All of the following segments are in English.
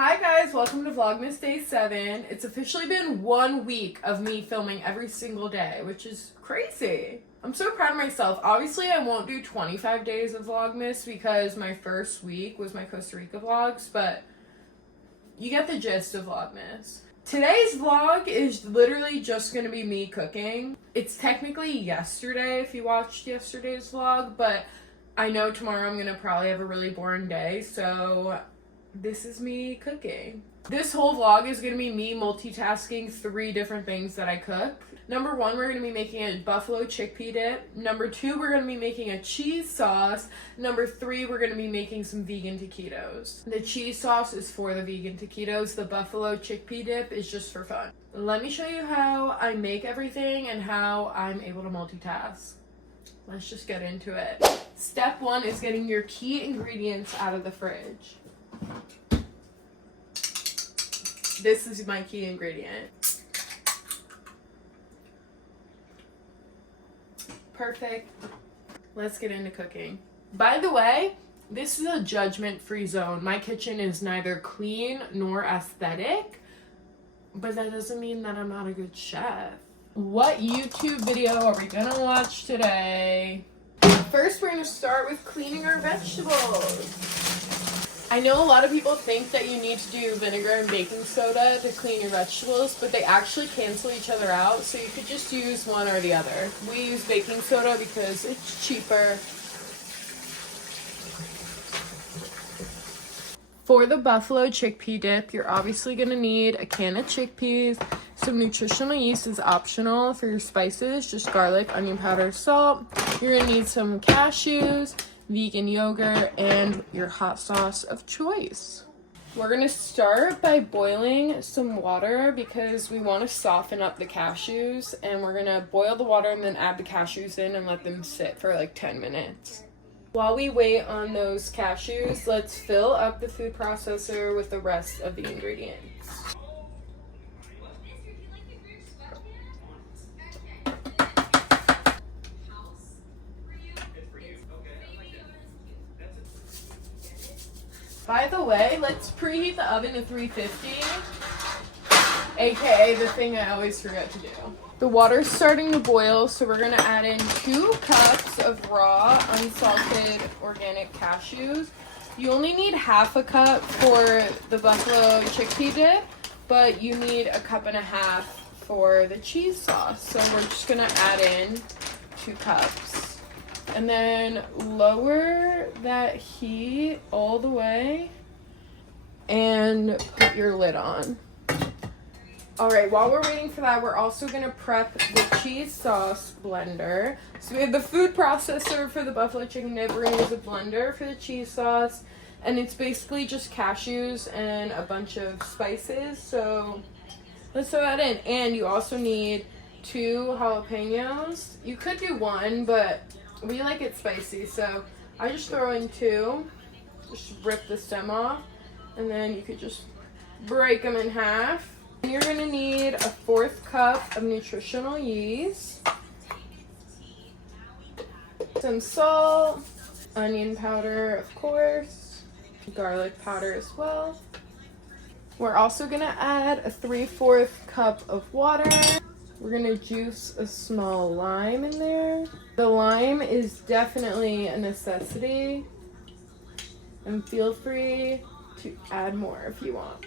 Hi guys, welcome to Vlogmas Day 7. It's officially been 1 week of me filming every single day, which is crazy. I'm so proud of myself. Obviously, I won't do 25 days of Vlogmas because my first week was my Costa Rica vlogs, but you get the gist of Vlogmas. Today's vlog is literally just going to be me cooking. It's technically yesterday if you watched yesterday's vlog, but I know tomorrow I'm going to probably have a really boring day, so this is me cooking. This whole vlog is going to be me multitasking 3 different things that I cook. Number 1, we're going to be making a buffalo chickpea dip. Number 2, we're going to be making a cheese sauce. Number 3, we're going to be making some vegan taquitos. The cheese sauce is for the vegan taquitos. The buffalo chickpea dip is just for fun. Let me show you how I make everything and how I'm able to multitask. Let's just get into it. Step 1 is getting your key ingredients out of the fridge. This is my key ingredient. Perfect. Let's get into cooking. By the way, this is a judgment-free zone. My kitchen is neither clean nor aesthetic, but that doesn't mean that I'm not a good chef. What YouTube video are we gonna watch today? First, we're gonna start with cleaning our vegetables. I know a lot of people think that you need to do vinegar and baking soda to clean your vegetables, but they actually cancel each other out, so you could just use one or the other. We use baking soda because it's cheaper. For the buffalo chickpea dip, you're obviously going to need a can of chickpeas. Some nutritional yeast is optional. For your spices, just garlic, onion powder, salt. You're going to need some cashews, vegan yogurt, and your hot sauce of choice. We're gonna start by boiling some water because we want to soften up the cashews, and we're gonna boil the water and then add the cashews in and let them sit for like 10 minutes. While we wait on those cashews, let's fill up the food processor with the rest of the ingredients. By the way, let's preheat the oven to 350, aka the thing I always forget to do. The water's starting to boil, so we're gonna add in 2 cups of raw, unsalted, organic cashews. You only need half a cup for the buffalo chickpea dip, but you need 1.5 cups for the cheese sauce. So we're just gonna add in 2 cups. And then lower that heat all the way and put your lid on. Alright, while we're waiting for that, we're also going to prep the cheese sauce blender. So we have the food processor for the buffalo chicken dip. We're going to use a blender for the cheese sauce. And it's basically just cashews and a bunch of spices. So let's throw that in. And you also need 2 jalapenos. You could do 1, but we like it spicy, so I just throw in 2. Just rip the stem off, and then you could just break them in half. And you're gonna need a 1/4 cup of nutritional yeast, some salt, onion powder, of course, garlic powder as well. We're also gonna add a 3/4 cup of water. We're gonna juice a small lime in there. The lime is definitely a necessity, and feel free to add more if you want.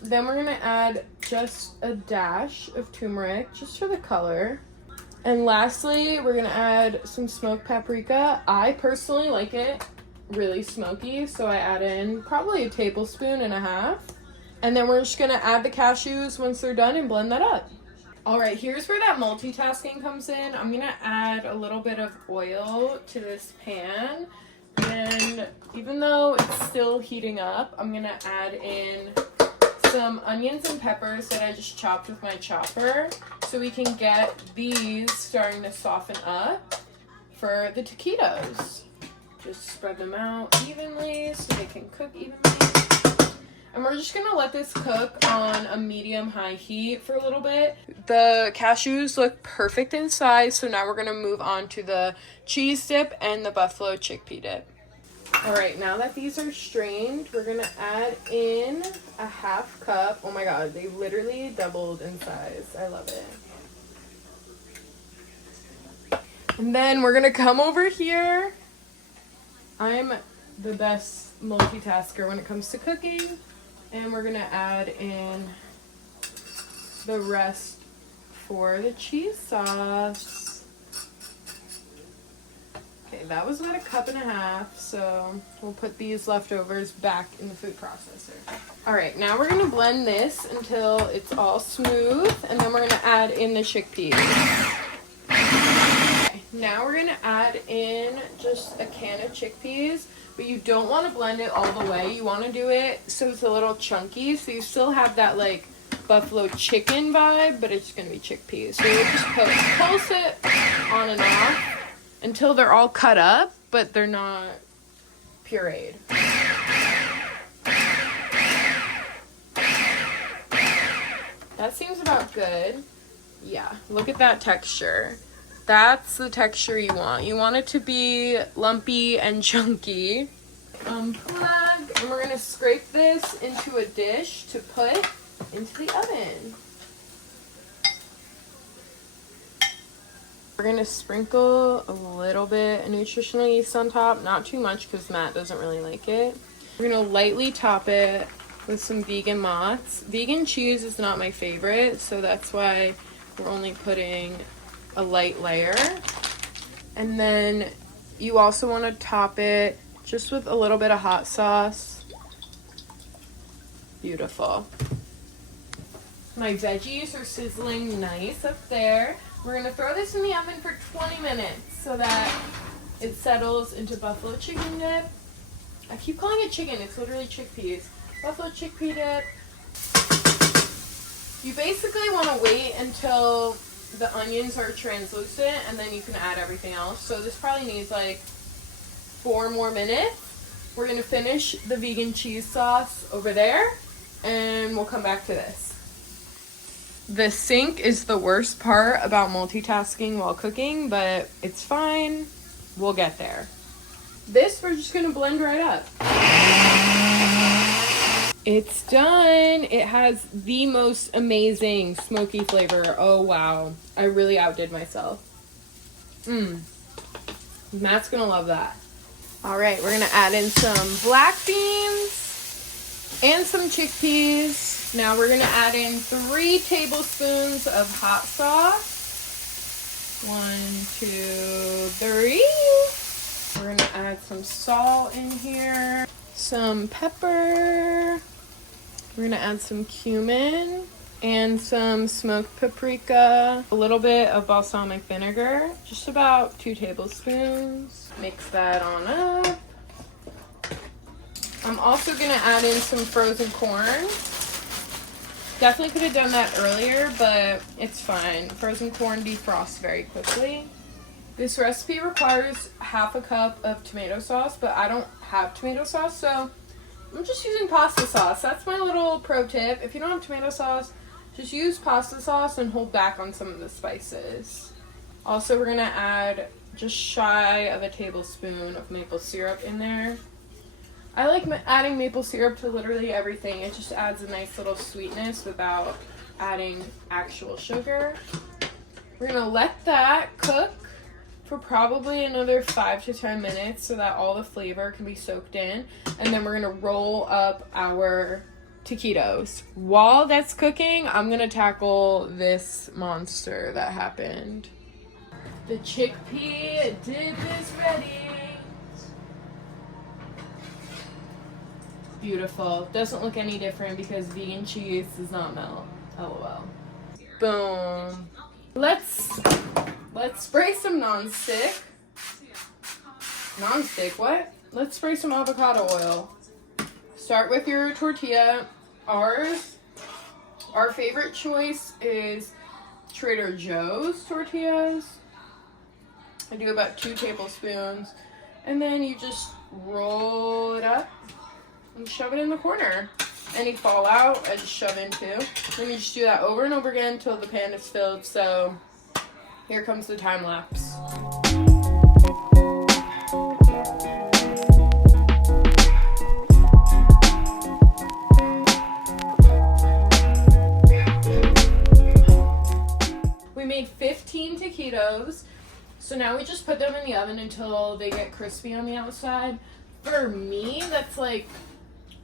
Then we're gonna add just a dash of turmeric, just for the color. And lastly, we're gonna add some smoked paprika. I personally like it really smoky, so I add in probably 1.5 tablespoons. And then we're just gonna add the cashews once they're done and blend that up. Alright, here's where that multitasking comes in. I'm going to add a little bit of oil to this pan. And even though it's still heating up, I'm going to add in some onions and peppers that I just chopped with my chopper, so we can get these starting to soften up for the taquitos. Just spread them out evenly so they can cook evenly. And we're just gonna let this cook on a medium-high heat for a little bit. The cashews look perfect in size, so now we're gonna move on to the cheese dip and the buffalo chickpea dip. All right, now that these are strained, we're gonna add in a half cup. Oh my god, they literally doubled in size. I love it. And then we're gonna come over here. I'm the best multitasker when it comes to cooking. And we're gonna add in the rest for the cheese sauce. Okay, that was about a cup and a half, so we'll put these leftovers back in the food processor. All right, now we're gonna blend this until it's all smooth, and then we're gonna add in the chickpeas. Okay, now we're gonna add in just a can of chickpeas, but you don't wanna blend it all the way. You wanna do it so it's a little chunky, so you still have that like buffalo chicken vibe, but it's gonna be chickpeas. So you'll just pulse it on and off until they're all cut up, but they're not pureed. That seems about good. Yeah, look at that texture. That's the texture you want. You want it to be lumpy and chunky. Unplug, and we're gonna scrape this into a dish to put into the oven. We're gonna sprinkle a little bit of nutritional yeast on top, not too much because Matt doesn't really like it. We're gonna lightly top it with some vegan mozz. Vegan cheese is not my favorite, so that's why we're only putting a light layer. And then you also want to top it just with a little bit of hot sauce. Beautiful. My veggies are sizzling nice up there. We're gonna throw this in the oven for 20 minutes so that it settles into buffalo chicken dip. I keep calling it chicken, it's literally chickpeas. Buffalo chickpea dip. You basically wanna wait until the onions are translucent and then you can add everything else. So this probably needs like 4 more minutes. We're gonna finish the vegan cheese sauce over there and we'll come back to this. The sink is the worst part about multitasking while cooking, but it's fine. We'll get there. This we're just gonna blend right up. It's done. It has the most amazing smoky flavor. Oh wow, I really outdid myself. Matt's gonna love that. All right, we're gonna add in some black beans and some chickpeas. Now we're gonna add in 3 tablespoons of hot sauce. 1, 2, 3. We're gonna add some salt in here, some pepper. We're gonna add some cumin and some smoked paprika, a little bit of balsamic vinegar, just about 2 tablespoons. Mix that on up. I'm also gonna add in some frozen corn. Definitely could have done that earlier, but it's fine. Frozen corn defrosts very quickly. This recipe requires half a cup of tomato sauce, but I don't have tomato sauce, so I'm just using pasta sauce. That's my little pro tip. If you don't have tomato sauce, just use pasta sauce and hold back on some of the spices. Also, we're gonna add just shy of a tablespoon of maple syrup in there. I like adding maple syrup to literally everything. It just adds a nice little sweetness without adding actual sugar. We're gonna let that cook for probably another 5 to 10 minutes so that all the flavor can be soaked in. And then we're gonna roll up our taquitos. While that's cooking, I'm gonna tackle this monster that happened. The chickpea dip is ready. Beautiful. Doesn't look any different because vegan cheese does not melt. LOL. Boom. Let's spray some nonstick. Nonstick, what? Let's spray some avocado oil. Start with your tortilla. Our favorite choice is Trader Joe's tortillas. I do about 2 tablespoons. And then you just roll it up and shove it in the corner. Any fallout, I just shove in too. Then you just do that over and over again until the pan is filled. So here comes the time lapse. taquitos. So now we just put them in the oven until they get crispy on the outside. For me, that's like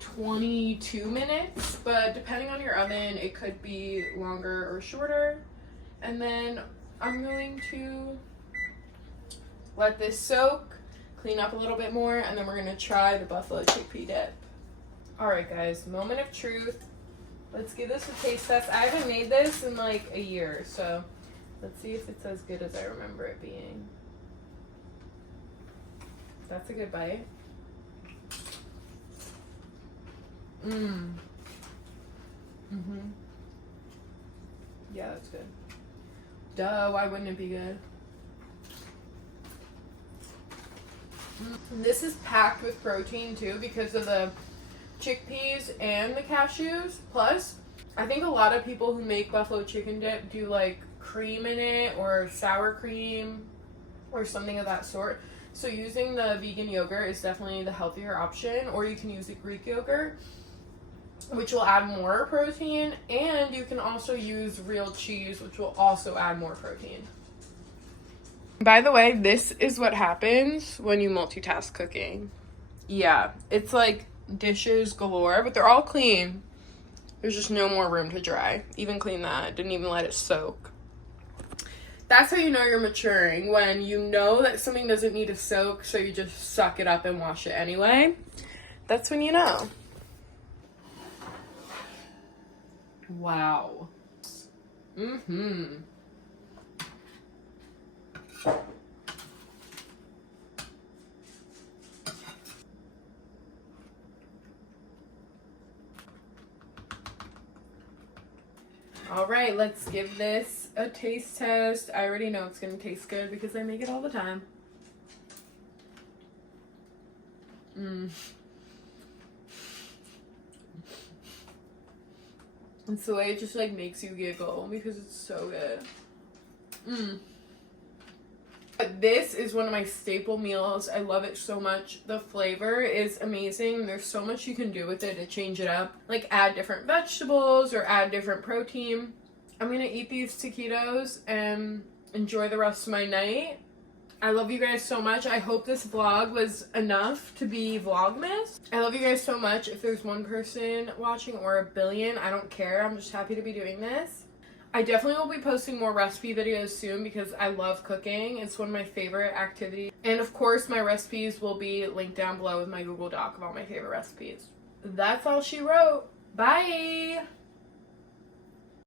22 minutes, but depending on your oven, it could be longer or shorter. And then I'm going to let this soak, clean up a little bit more, and then we're gonna try the buffalo chickpea dip. All right, guys, moment of truth. Let's give this a taste test. I haven't made this in like a year, so let's see if it's as good as I remember it being. That's a good bite. Yeah, that's good. Duh, why wouldn't it be good? This is packed with protein too because of the chickpeas and the cashews. Plus, I think a lot of people who make buffalo chicken dip do like cream in it or sour cream or something of that sort. So using the vegan yogurt is definitely the healthier option, or you can use the Greek yogurt, which will add more protein, and you can also use real cheese, which will also add more protein. By the way, this is what happens when you multitask cooking. Yeah, it's like dishes galore, but they're all clean. There's just no more room to dry. Even clean that. Didn't even let it soak. That's how you know you're maturing, when you know that something doesn't need to soak, so you just suck it up and wash it anyway. That's when you know. Wow. All right, let's give this a taste test. I already know it's gonna taste good because I make it all the time. It's the way it just like makes you giggle because it's so good. But this is one of my staple meals. I love it so much. The flavor is amazing. There's so much you can do with it to change it up. Like add different vegetables or add different protein. I'm gonna eat these taquitos and enjoy the rest of my night. I love you guys so much. I hope this vlog was enough to be Vlogmas. I love you guys so much. If there's one person watching or a billion, I don't care. I'm just happy to be doing this. I definitely will be posting more recipe videos soon because I love cooking. It's one of my favorite activities. And of course, my recipes will be linked down below with my Google Doc of all my favorite recipes. That's all she wrote. Bye!